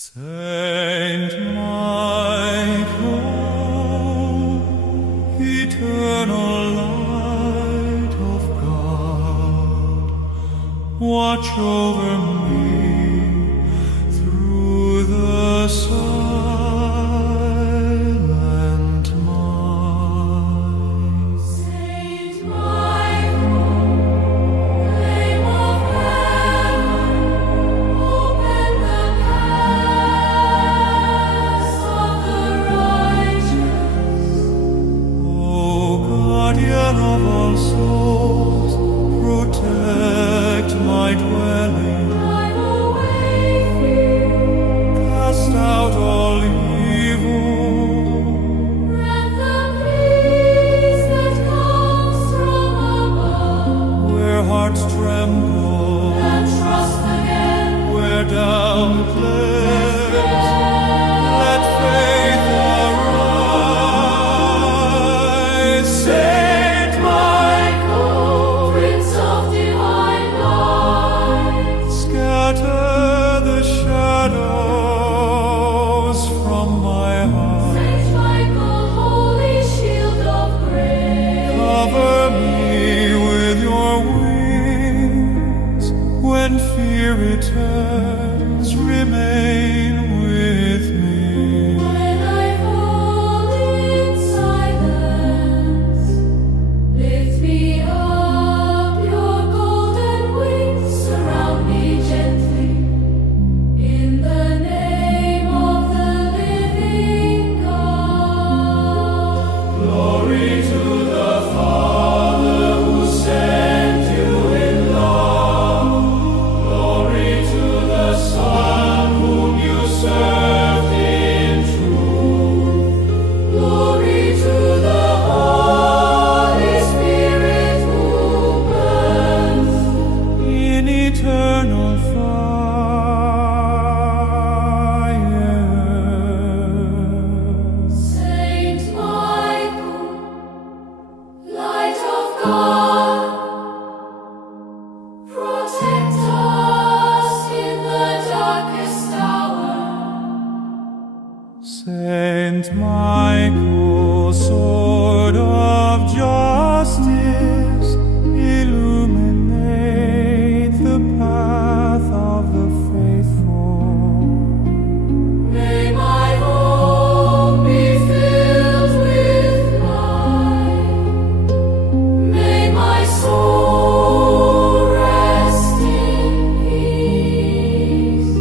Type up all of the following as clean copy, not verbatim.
Saint Michael, eternal light of God, watch over me through the silent night. Saint Michael, flame of heaven, open the paths of the righteous. O guardian of all souls, protect my dwelling. Drive away fear, Cast out all evil, grant the peace that comes from above. where hearts tremble, And trust again, where doubt lives. Let faith arise. Saint Michael, Prince of divine light. scatter the shadows from my heart. Saint Michael, holy shield of grace. Cover me with your wings. When fear returns, remain with me. When I fall in silence, lift me up, your golden wings surround me gently. In the name of the living God. Glory to the Father who sent you in love. Glory to the Son whom you served in truth. Glory to the Holy Spirit who burns. In eternal fire. Saint Michael, light of God, protect us in the darkest hour. Saint Michael, sword of justice, illuminate the path of the faithful. May my home be filled with light. May my soul rest in peace.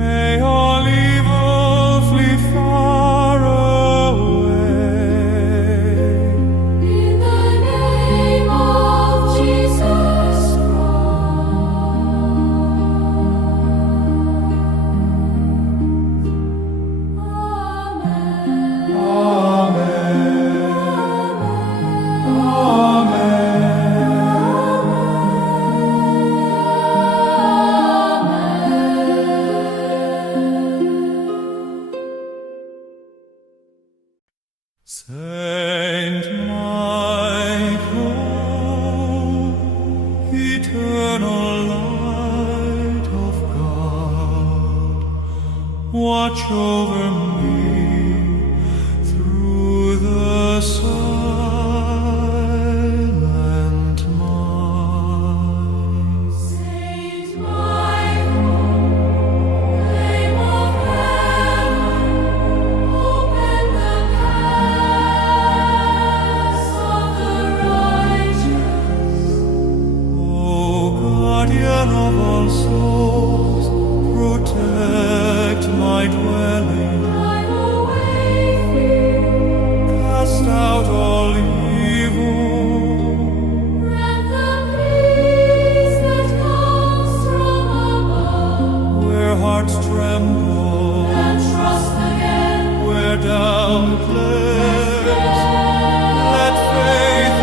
May all evil flee far away. In the name of Jesus Christ. Amen. Saint Michael, eternal light of God, watch over me through the silent night. Saint Michael, flame of heaven, open the paths of the righteous. O guardian of all souls, protect my dwelling. Drive away fear, Cast out all evil, grant the peace that comes from above. where hearts tremble, And trust again, where doubt lives. Let faith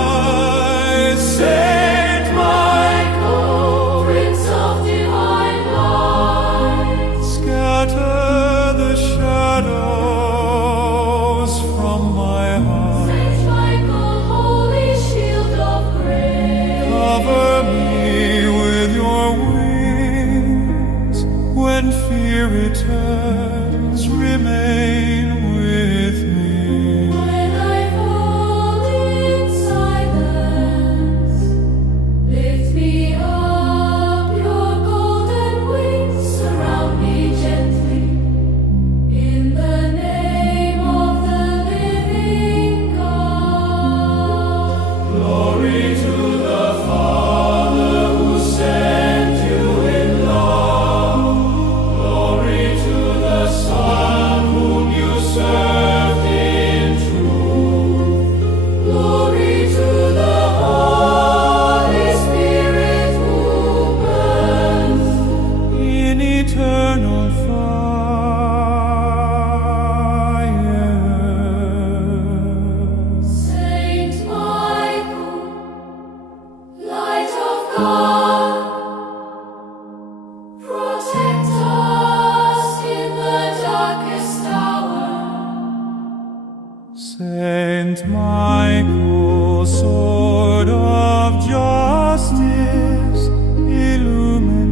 arise. Saint Michael, Prince of divine light. scatter the shadows from my heart. Saint Michael, holy shield of grace. Cover me with your wings. returns, remain with me. When I fall in silence, lift me up, your golden wings surround me gently. In the name of the living God. Glory to the Father who sent you in love. Glory to the Son whom you served in truth. Glory to the Holy Spirit who burns In eternal fire. Saint Michael, light of God, protect us in the darkest hour. Saint Michael, sword of justice,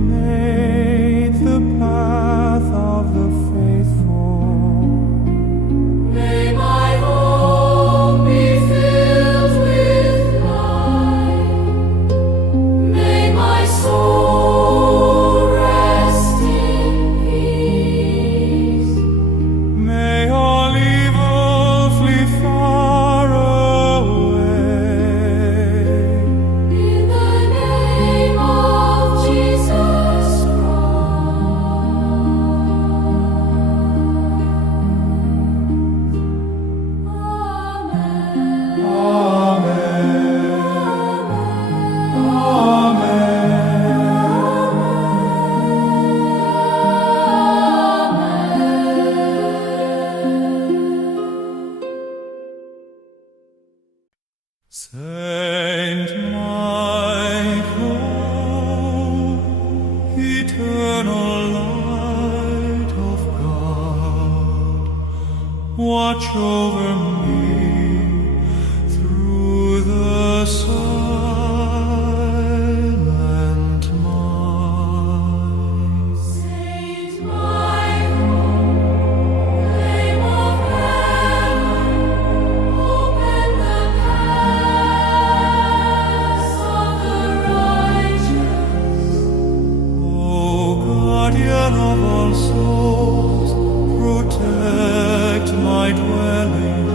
illuminate the path of the faithful. May my home be filled with light. May my soul rest in peace. May all evil flee far away. In the name of Jesus Christ. Amen. Saint Michael, eternal light of God, watch over me through the silent night. Saint Michael, flame of heaven, open the paths of the righteous. O guardian of all souls, protect my dwelling.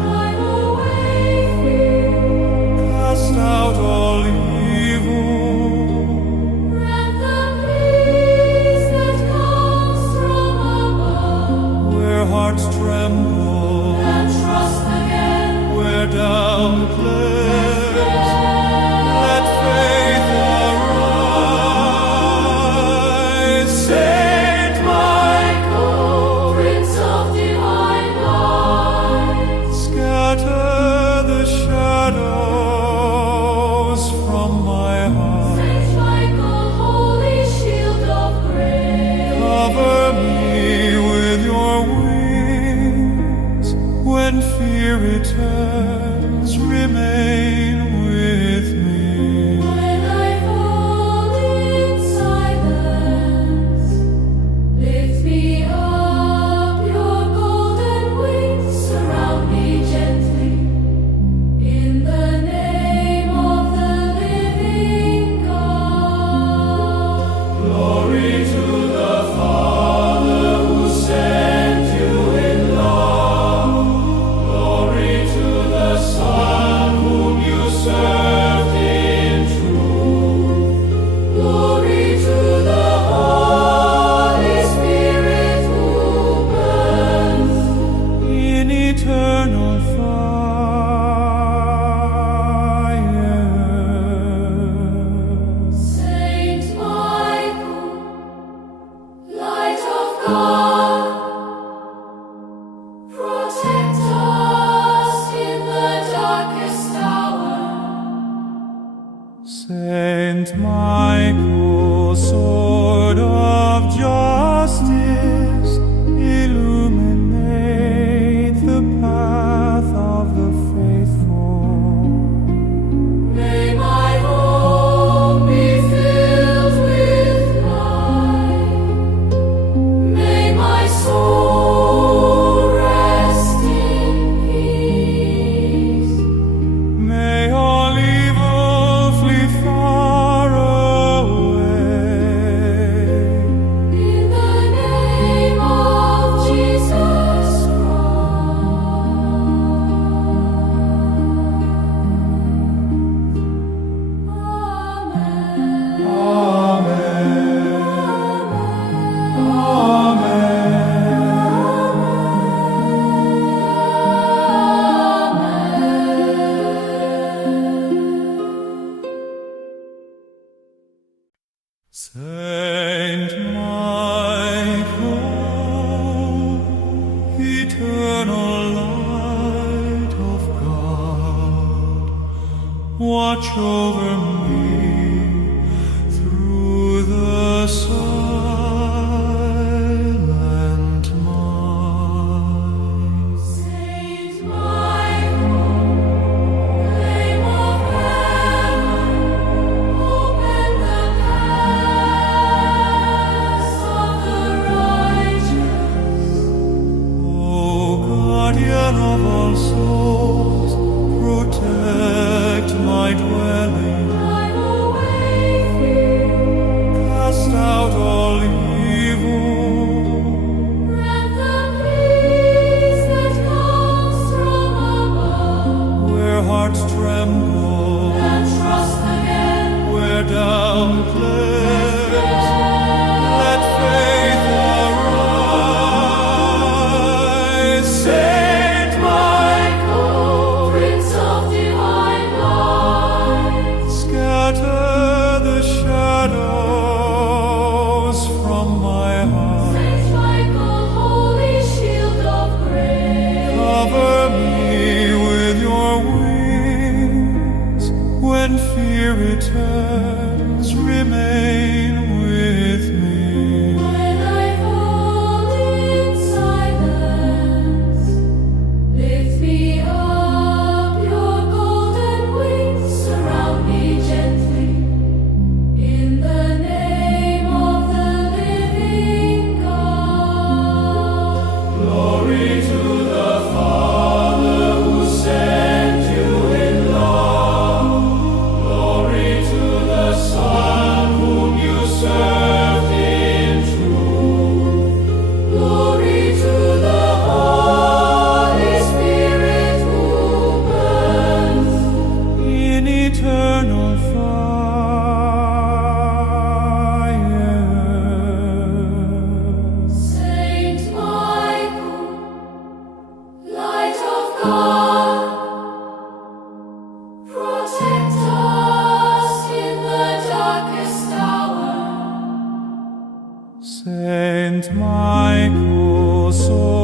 Saint Michael, so